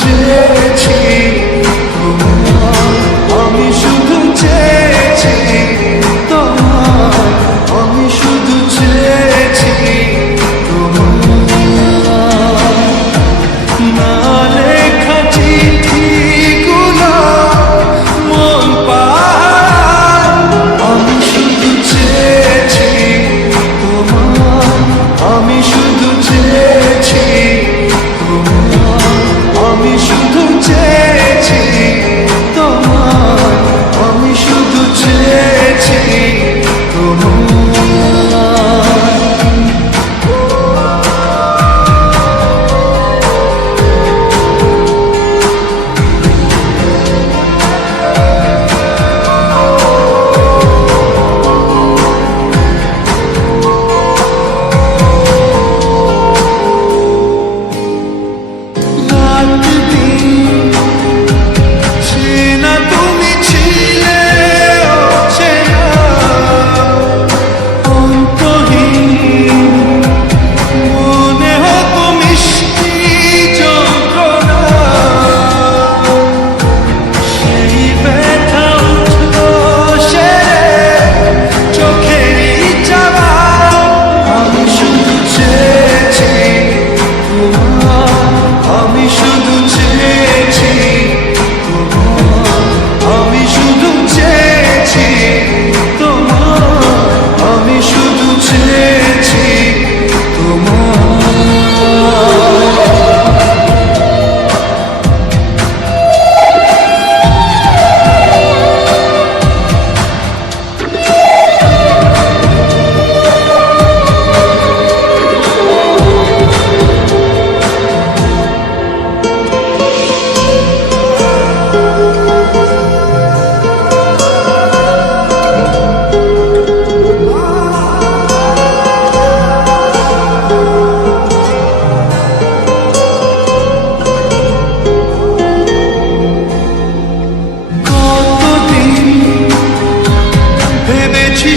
চেয়েছি তোমায়, আমি শুধু চেয়েছি তোমায়, আমি শুধু চেয়েছি তোমায়। না লেখা চিঠিগুলো মন পাহাড়, আমি শুধু চেয়েছি তোমায়, আমি শুধু চেয়েছি তোমায়, আমি শুধু চেয়েছি তোমায়, আমি শুধু চেয়েছি তোমায়।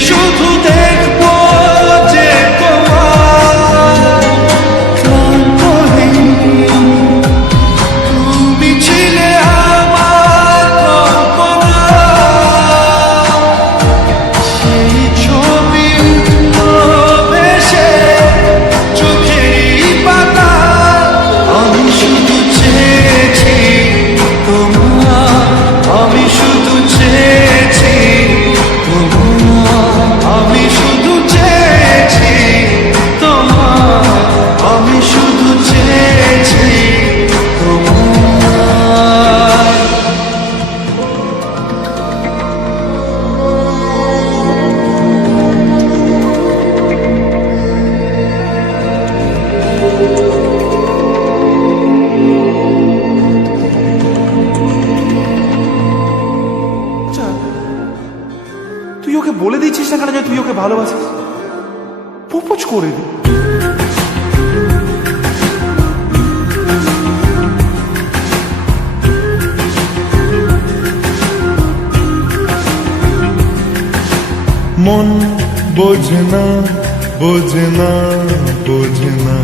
শুধু দেখবো যে তোমার ক্লান্তহীন, তুমি ছিলে আমার কল্পনা, সেই ছবি উঠলো ভেসে চোখেরই পাতা, আমি শুধু চেয়েছি তোমার, আমি শুধু চেয়েছি তোমার, আমি শুধু চেয়েছি তোমার, আমি শুধু চেয়েছি তোমার। তুই ওকে বলে দিচ্ছিস না কেন যে তুই ওকে ভালোবাসিস? প্রপোজ করে দি। মন বোঝে না, বোঝে না, বোঝে না,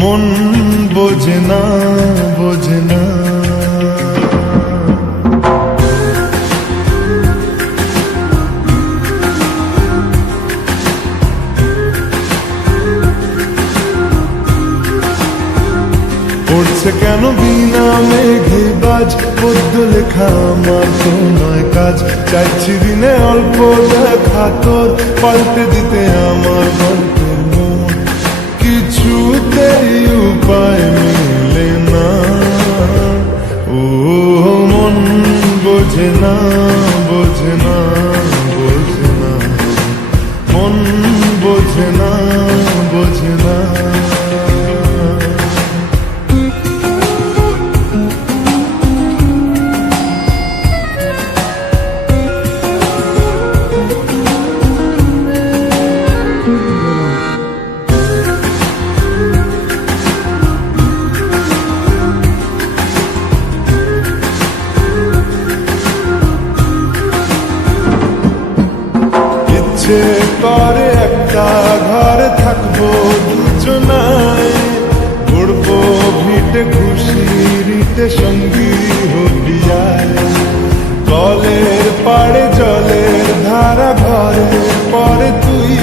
মন বোঝে না, বোঝে না। পড়ছে কেন বিনা মেঘে বাজ, পদ্য লেখা আমার তো নয় কাজ, চাইছি দিনে অল্প দেখা তোর, পাল্টে দিতে আমার গল্পের মন, কিছুতেই উপায় মিলে না। ও মন বোঝে না, বোঝে না, বোঝে না, মন বোঝে না, বোঝে না। ইচ্ছে করে একটা ঘরে থাকবো দুজনায়, উড়বো ভিটে খুশির পিড়িতে সঙ্গী হবিয়ায় কলের পাড়ে জলের ধারা ঘরে পরে তুই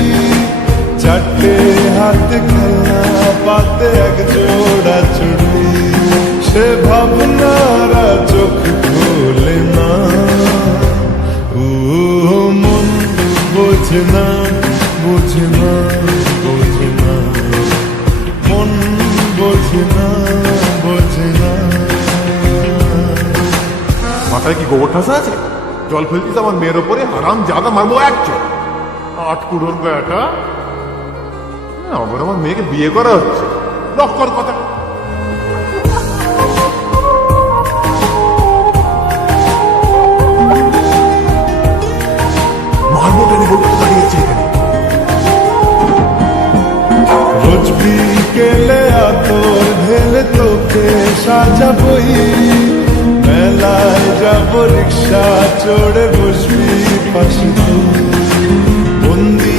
চারটে হাতে খেলনা পাতে এক জোড়া চুড়ি সে ভাবনারা চোখ খোলে না ও মন বোঝে না বোঝে না বোঝে না মন বোঝে না বোঝে না মাথায় কি গোবর ঠাসা আছে? জল ফেলছিস আমার মেয়ের ওপরে, হারাম জাদা মারবো এক চোখ। আট কুড়োর বেটা, আমার মেয়েকে বিয়ে করা হচ্ছে, লক্কর কথা। মারবো টেনে বলতে দাঁড়িয়েছে এখানে। রোজ বিকেলে আতর ঢেলে তোকে সাজাবই মেলায় যাব রিক্সা চড়ে বসবি পাশে তুই বন্দি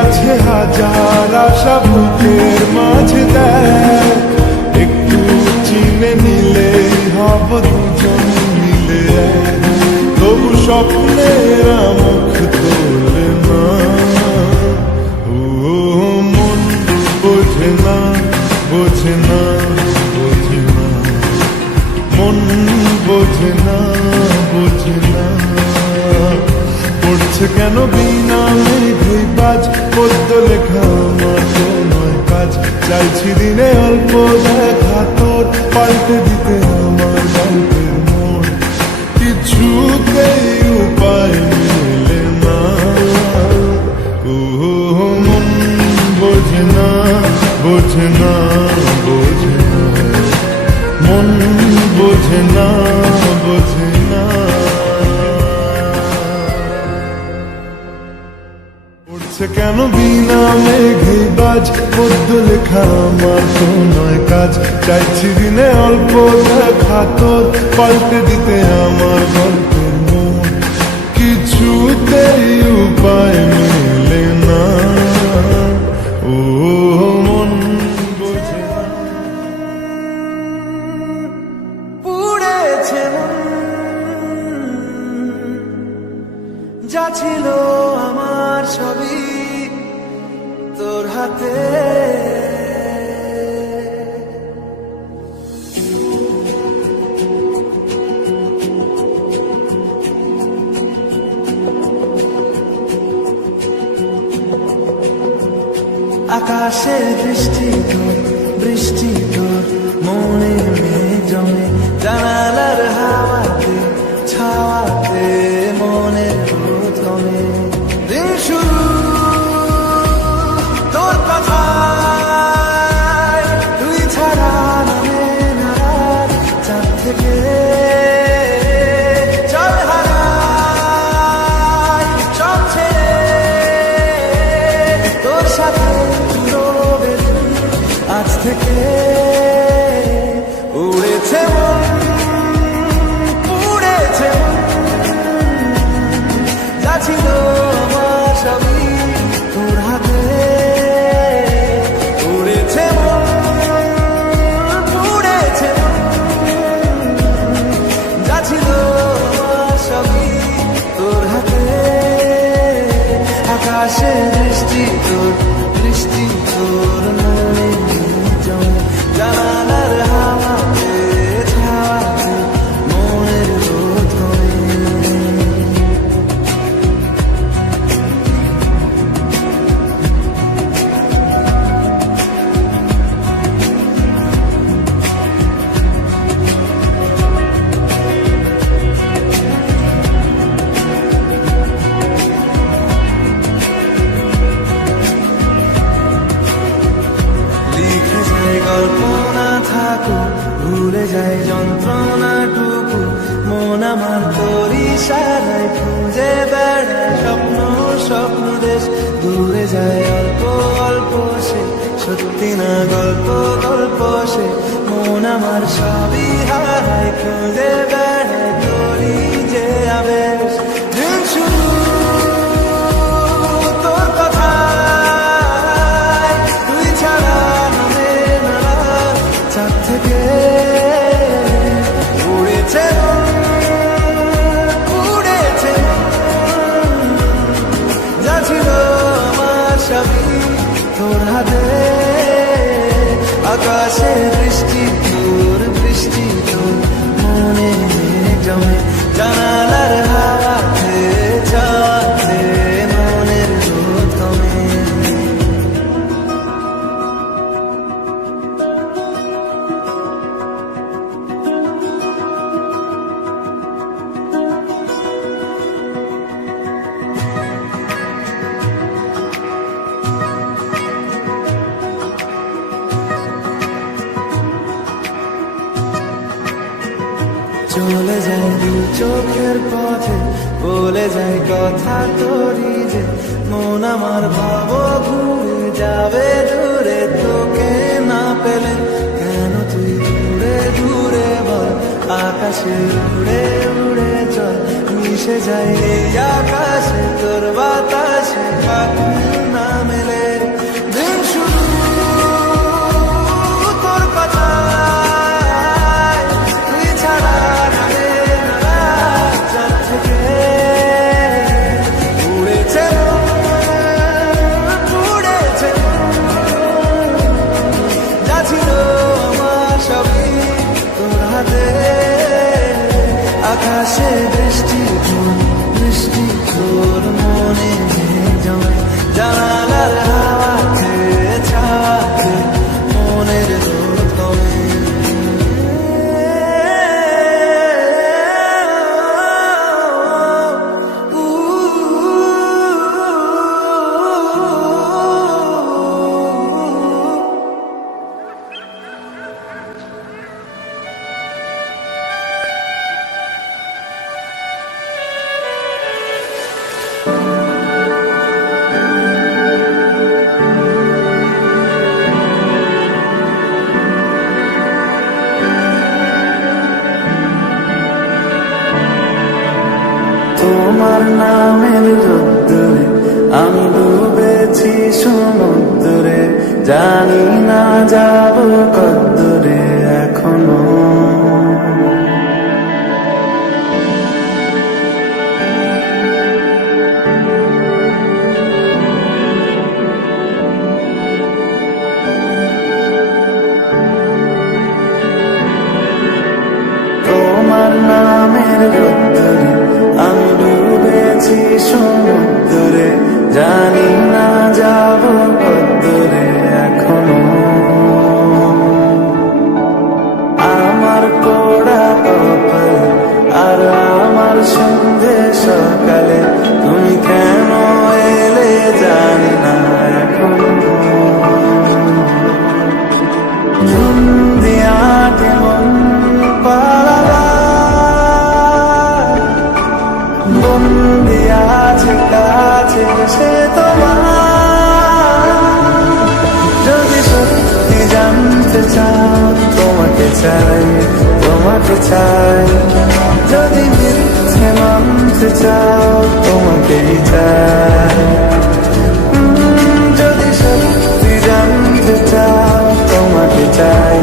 আছে হাজার আশা বুকের মাঝে দেখ একটু চিনে নিলেই হব দুজন মিলে এক। তবু স্বপ্নের মুখ তোলে না ও মন বোঝে না বোঝে না বোঝে না মন বোঝে না বোঝে না পড়ছে কেন বিনা মেঘে বাজ পদ্য লেখা আমার তো নয় কাজ চাইছি দিনে অল্প দেখা তোর পাল্টে দিতে আমার গল্পের মোড় কিছুতেই উপায় মেলে না ও মন বোঝে না বোঝে না বোঝে না মন বোঝে না বোঝে না পড়ছে কেন বিনা মেঘে বাজ পদ্য লেখা আমার তো নয় কাজ চাইছি দিনে অল্প দেখা তোর পাল্টে দিতে আমার গল্পের মোড় কিছুতেই উপায় মেলে না ও মন বোঝে না পুড়েছে মন যা ছিল আমার ছবি তোর হাতে আকাশের বৃষ্টি তোর মনে জমে জানালার হাওয়াতে ছাওয়াতে মনের রোদ কমে দিন শুরু তোর কথায় তুই ছাড়া নামে না চাঁদ থেকে চল হারাই সব ছেড়ে তোর সাথে আজ থেকে উড়েছে মন পুড়েছে মন যা ছিল আমার সবই তোর হাতে উড়েছে মন পুড়েছে মন যা ছিল আমার সবই তোর হাতে আকাশে বৃষ্টি তোর মনে জমে জানালার হাওয়াতে ছাওয়াতে মনের রোদ কমে কল্পনা থাকুক ভুলে যায় যন্ত্রণাটুকু মন আমার তোর ইশারায় খুঁজে বেড়ায় স্বপ্ন দেশ দূরে যায় অল্প অল্প সে সত্যি না গল্প সে মন আমার সবই হারায় খুঁজে বেড়ায় তোরই যে আবেশ দিন শুরু তোর কথায় তুই ছাড়া চাঁদ থেকে আকাশে বৃষ্টি তোর বৃষ্টি তোর মনে জমে জানালার হাওয়াতে চাওয়াতে মনের রোদ কমে চলে যায় দু চোখের পথে বলে যায় কথা তোরই যে মন আমার ভাব ঘুরে যাবে দূরে তোকে না পেলে কেন তুই দূরে দূরে বল আকাশে উড়ে উড়ে চল মিশে যায় এই আকাশে তোর বাতাসে পাখি না মেলে দিন শুরু তোর কথায় তুই ছাড়া আকাশে বৃষ্টি তোর মনে জমে জানালার হাওয়াতে ছাওয়াতে মনের রোদ কমে তোমার নামের রোদ্দুরে আমি ডুবেছি সমুদ্রে জানি না যাব কদ্দুরে এখনো তোমার নামের রোদ্দুরে আমি ডুবেছি সমুদ্রে জানি না যাব কদ্দুরে এখনো আমার পোড়া কপালে আর আমার সন্ধে সকালে তুমি কেন এলে জানি না এখনো ঝুম দিয়াতে মন পালা বন্দি আছে কাছে সে তোমার যদি সত্যি জানতে চাও তোমাকে চাই যদি মিথ্যে মানতে চাও তোমাকেই চাই যদি সত্যি জানতে চাও তোমাকে চাই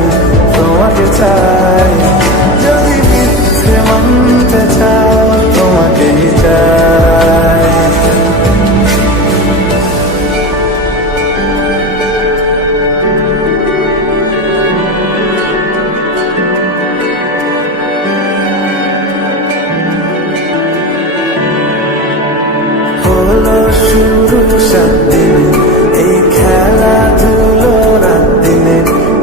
যদি মিথ্যে মানতে চাও তোমাকেই চাই হলো শুরু 7 দিনে এই খেলাধুলো রাত দিনে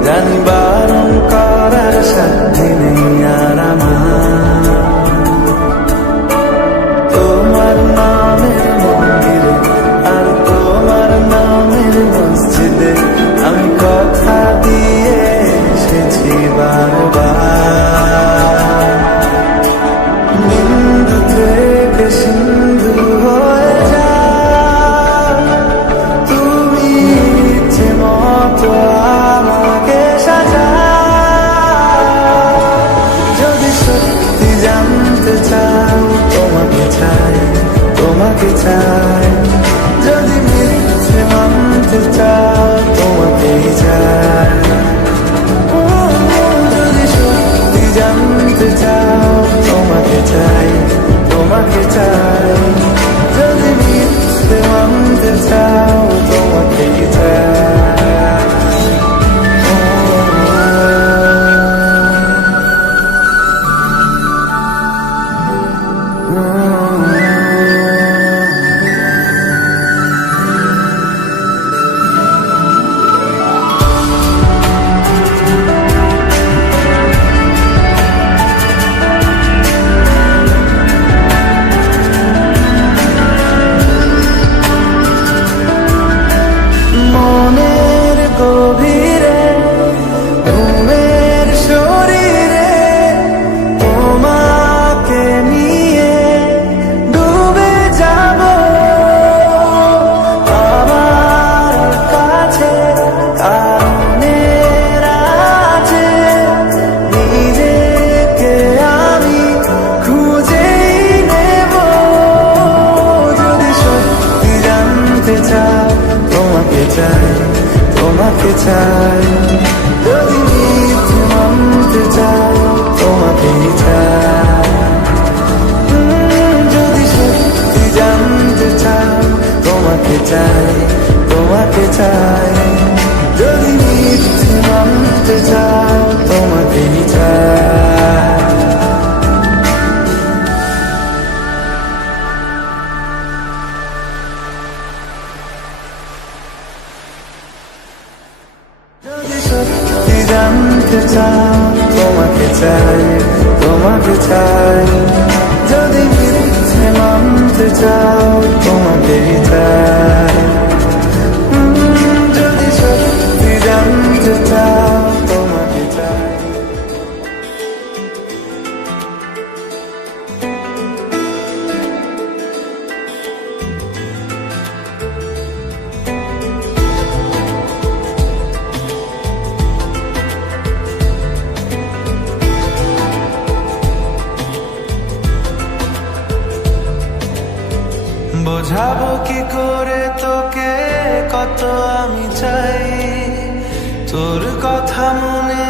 জানি বারণ করার সাথে নেই আর আমার তোমার নামের মন্দিরে আর তোমার নামের মসজিদে আমি কথা দিয়ে এসেছি বারবার বিন্দু থেকে সিন্ধু হয়ে যায় তুমি ইচ্ছে মতো আমাকে সাজা যদি সত্যি জানতে চাও তোমাকে চাই যদি মিথ্যে মানতে চাও তোমাকেই চাই যদি সত্যি জানতে চাও তোমাকে চাই যদি মিথ্যে মানতে চাও তোমাকেই চাই চাই, তোমাকে চাই। যদি মিথ্যে মানতে চাও, তোমাকেই চাই। যদি সত্যি জানতে চাও, তোমাকে চাই। বোঝাবো কি করে তোকে কত আমি চাই, তোর কথা মনে